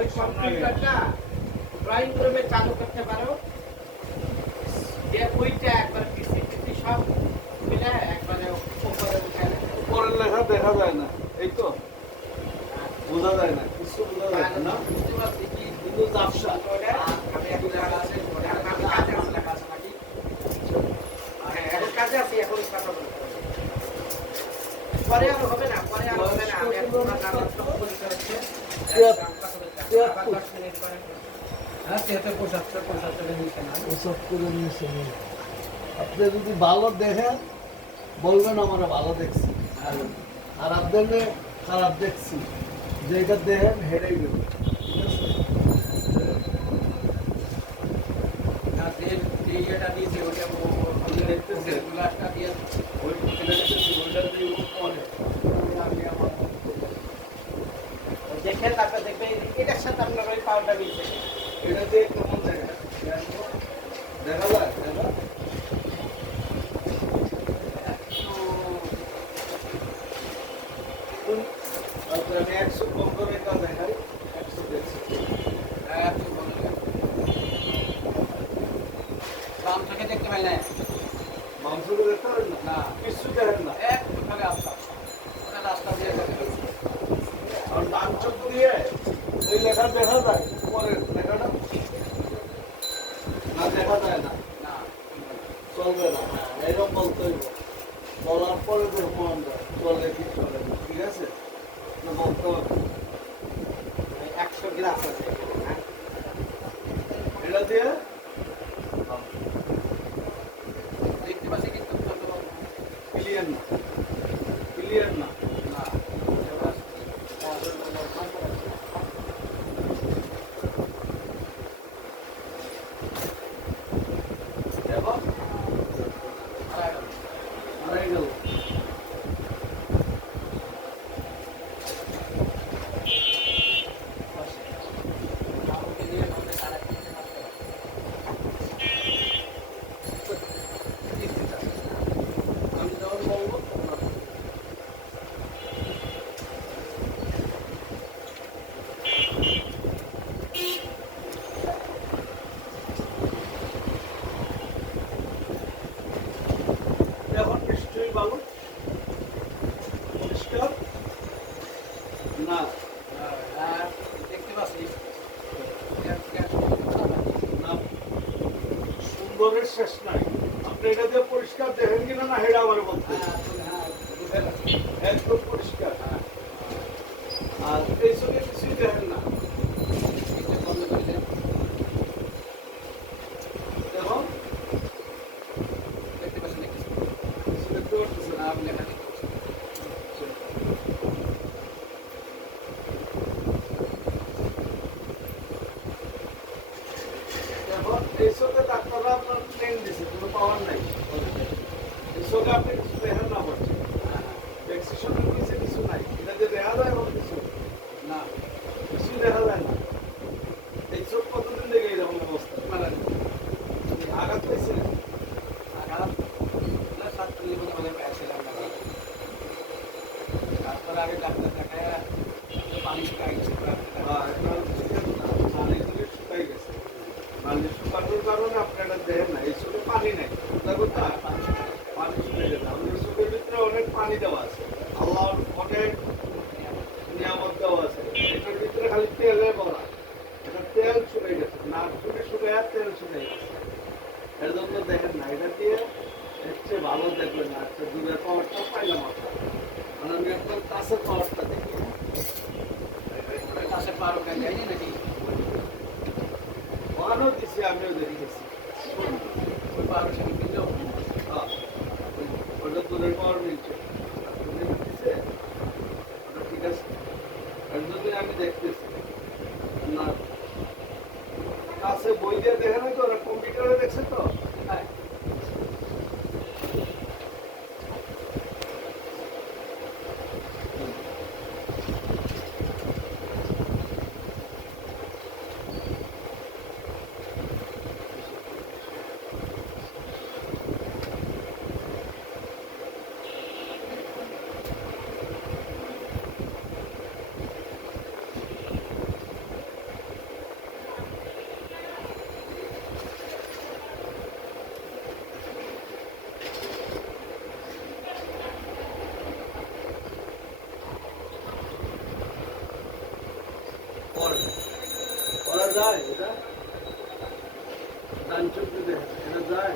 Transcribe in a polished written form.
ওই কম্পিউটারটা ড্রয়িং রুমে চালু করতে পারো, যে ওইটা একবার পিসি টিসি সব মিলে একবারে উপরে উঠে উপরের লেখা দেখা যায় না, এই তো বোঝা যায় না, কিছু বোঝা যায় না, বুঝতে পারছি কি কিন্তু জাফসা আমি এখন লেখা আছে, আমি কাজে আছে লেখা আছে নাকি? হ্যাঁ, এখন কাজে আছি, এখন কথা বলতে হবে। পরে আর হবে না, পরে আর হবে না, আমি এখন আমার নাম সব পরিচয় হচ্ছে। আপনি যদি ভালো দেখেন বলবেন আমরা ভালো দেখছি, আর আপনাদের খারাপ দেখছি, যেটা দেখেন হেরেই গেল। দেখে তারপর দেখবে এটার সাথে আপনার ওই পাওয়ারটা মিলছে। এটা দিয়ে কেমন দেখা দেখা যায় দেখা আমি 100 কম করে এটা দেখাই, 100 দেখছি বাম চোখে দেখতে পাইলে মাংসটা দেখতে পারেন না, কিছু দেখেন না, একটু খালি রাস্তা দিয়ে আর ডান চোখ দিয়ে এই লেখা দেখা যায়, পরের লেখাটা না দেখা যায় না, চলবে না, এরকম বলতে হইব, বলার পরে দেখবো আমরা চলে কি চলে না, ঠিক আছে না বলতে হবে 100 গ্লাস আছে এটা দিয়ে দেখতে পাচ্ছি, কিন্তু ক্লিয়ার না, ক্লিয়ার না, দেখো হারাই গেল। আমি যখন বলবো তোমরা বলবে। এখন নিশ্চয়ই ভালো পরিষ্কার না, দেখতে পাচ্ছি না সুন্দরের শেষ নাই, আপনি এটা দিয়ে পরিষ্কার দেখেন কিনা না হেডা আমার বলতে একদম পরিষ্কার, আর এই সঙ্গে কিছুই দেখেন না, দেখো দেখতে পাচ্ছি কিছু দেখতে পারতেছেন না, আপনি লেখা দেখো এই সঙ্গে ডাক্তাররা আপনার প্লেন দিছে, কোনো পাওয়ার নাই, এই সঙ্গে আপনি কিছু দেখেন না পারছেন, ভ্যাকসিনেশনের নিচে কিছু নাই, এটা যে দেখা যায় এমন কিছু না কিছুই দেখা যায় না, এই চোখ কতদিন থেকে এরকম অবস্থা, আঘাত পেয়েছে তারপর আগে ডাক্তার দেখায় পানি শুকাই গেছে পানি থেকে শুকাই গেছে, পানি শুকানোর কারণে আপনারা দেখেন না এই চোখে পানি নেই, দেখুন না পানি শুকিয়ে গেছে, আমাদের চোখের ভিতরে অনেক পানি দেওয়া আছে, আল্লাহর অনেক নিয়ামত দেওয়া আছে, এটার ভিতরে খালি তেলে ভরা, এটা তেল শুকিয়ে গেছে, নাক শুকিয়ে শুকিয়ে আর তেল শুকিয়ে গেছে, এর জন্য দেখেন না, এটা দিয়ে এর চেয়ে ভালো দেখবেন না, একটা দূরের পাওয়ারটা পাইলাম আপনার, মানে আমি একদম কাছের পাওয়ারটা দেখি, পাশে পারো কেন যায়নি নাকি ওখানেও দিছি, আমিও দেখেছি, ওই পারো সেখানে কিনলেও ওটা দূরের পাওয়ার মিলছে, দিছে ওটা ঠিক আছে, এর জন্য আমি দেখতেছি না, কাছে বই দিয়ে দেখে না তো, ওরা কম্পিউটারে দেখছে তো, হ্যাঁ যায় এটা ডান চোখ দিয়ে এটা যায়